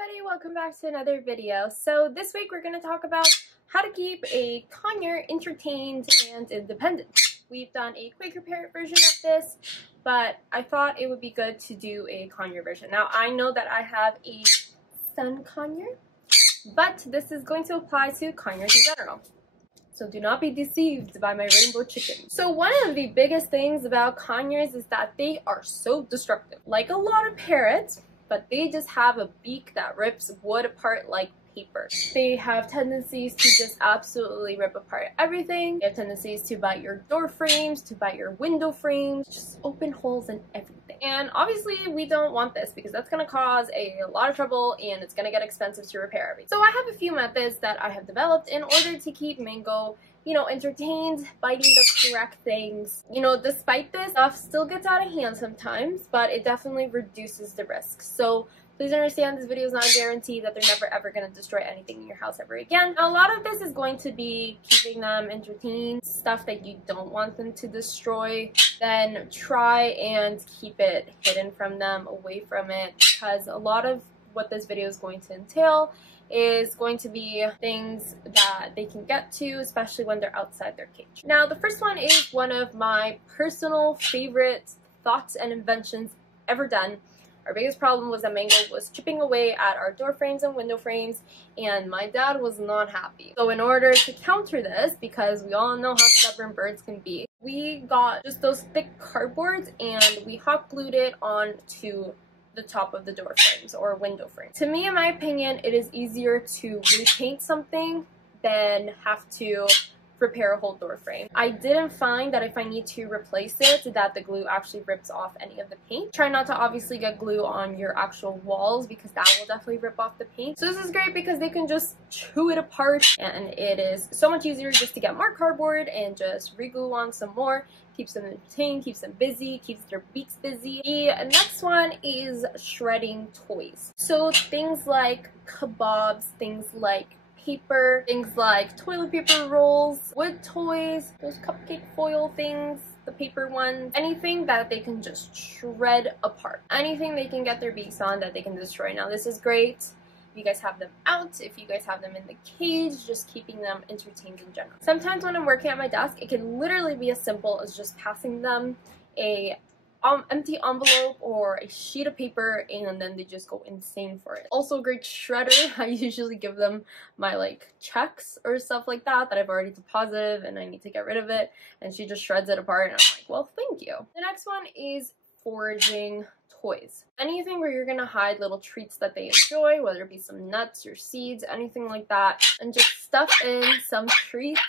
everybody, welcome back to another video. So this week we're going to talk about how to keep a conure entertained and independent. We've done a Quaker parrot version of this, but I thought it would be good to do a conure version. Now I know that I have a sun conure, but this is going to apply to conures in general. So do not be deceived by my rainbow chicken. So one of the biggest things about conures is that they are so destructive. Like a lot of parrots, but they just have a beak that rips wood apart like paper. They have tendencies to just absolutely rip apart everything. They have tendencies to bite your door frames, to bite your window frames, just open holes in everything. And obviously we don't want this because that's going to cause a lot of trouble and it's going to get expensive to repair everything. So I have a few methods that I have developed in order to keep Mango, entertained, biting the correct things. Despite this, stuff still gets out of hand sometimes, but it definitely reduces the risk. So please understand this video is not a guarantee that they're never ever going to destroy anything in your house ever again. Now, a lot of this is going to be keeping them entertained, stuff that you don't want them to destroy. Then try and keep it hidden from them, away from it, because a lot of what this video is going to entail is going to be things that they can get to, especially when they're outside their cage. Now, the first one is one of my personal favorite thoughts and inventions ever done. Our biggest problem was that Mango was chipping away at our door frames and window frames, and my dad was not happy. So in order to counter this, because we all know how stubborn birds can be, we got just those thick cardboards and we hot glued it onto the top of the door frames or window frames. To me, in my opinion, it is easier to repaint something than have to repair a whole door frame. I didn't find that if I need to replace it, that the glue actually rips off any of the paint. Try not to obviously get glue on your actual walls because that will definitely rip off the paint. So this is great because they can just chew it apart, and it is so much easier just to get more cardboard and just re-glue on some more. Keeps them entertained, keeps them busy, keeps their beaks busy. The next one is shredding toys. So things like kebabs, things like paper, things like toilet paper rolls, wood toys, those cupcake foil things, the paper ones, anything that they can just shred apart. Anything they can get their beaks on that they can destroy. Now this is great if you guys have them out, if you guys have them in the cage, just keeping them entertained in general. Sometimes when I'm working at my desk, it can literally be as simple as just passing them a empty envelope or a sheet of paper, and then they just go insane for it. Also a great shredder. I usually give them my checks or stuff like that I've already deposited and I need to get rid of it, and she just shreds it apart and I'm like, well, thank you. The next one is foraging toys. Anything where you're gonna hide little treats that they enjoy, whether it be some nuts or seeds, anything like that, and just stuff in some treats,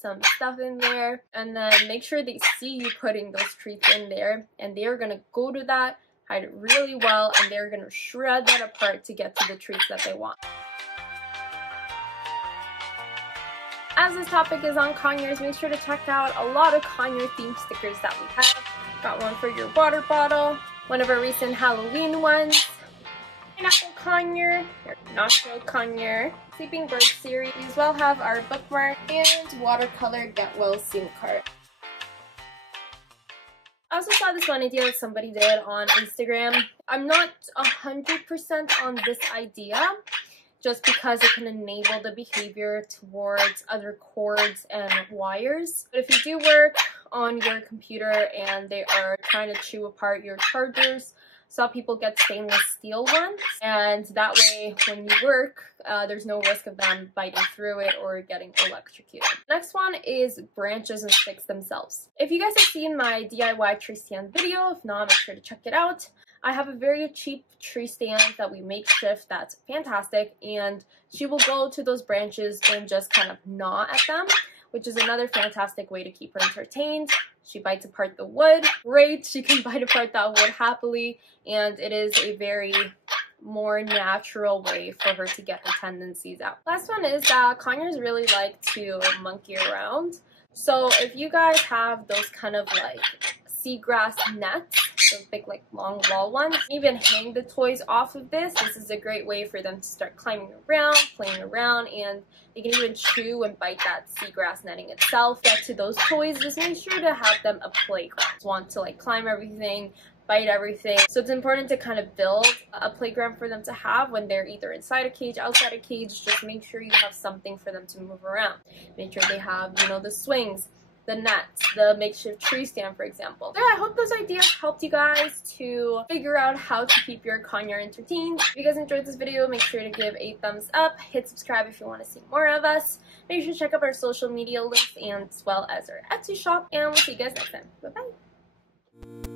some stuff in there, and then make sure they see you putting those treats in there, and they're gonna go to that, hide it really well, and they're gonna shred that apart to get to the treats that they want. As this topic is on conures, make sure to check out a lot of conure themed stickers that we have. Got one for your water bottle, one of our recent Halloween ones, pineapple conure, your nacho conure, sleeping bird series. We as well have our bookmark and watercolor get well sealed card. I also saw this one idea that somebody did on Instagram. I'm not 100% on this idea, just because it can enable the behavior towards other cords and wires. But if you do work on your computer and they are trying to chew apart your chargers, saw people get stainless steel ones, and that way when you work, there's no risk of them biting through it or getting electrocuted. Next one is branches and sticks themselves. If you guys have seen my DIY tree stand video, if not, make sure to check it out. I have a very cheap tree stand that we makeshift that's fantastic, and she will go to those branches and just kind of gnaw at them, which is another fantastic way to keep her entertained. She bites apart the wood. Great, she can bite apart that wood happily, and it is a very more natural way for her to get her tendencies out. Last one is that conures really like to monkey around. So if you guys have those kind of seagrass nets, those big long wall ones, even hang the toys off of this. This is a great way for them to start climbing around, playing around, and they can even chew and bite that seagrass netting itself. Get to those toys, just make sure to have them a playground. Want to climb everything, bite everything. So it's important to kind of build a playground for them to have when they're either inside a cage, outside a cage. Just make sure you have something for them to move around. Make sure they have, you know, the swings, the nets, the makeshift tree stand, for example. So yeah, I hope those ideas helped you guys to figure out how to keep your conure entertained. If you guys enjoyed this video, make sure to give a thumbs up, hit subscribe if you want to see more of us. Make sure to check out our social media links and as well as our Etsy shop, and we'll see you guys next time. Bye bye.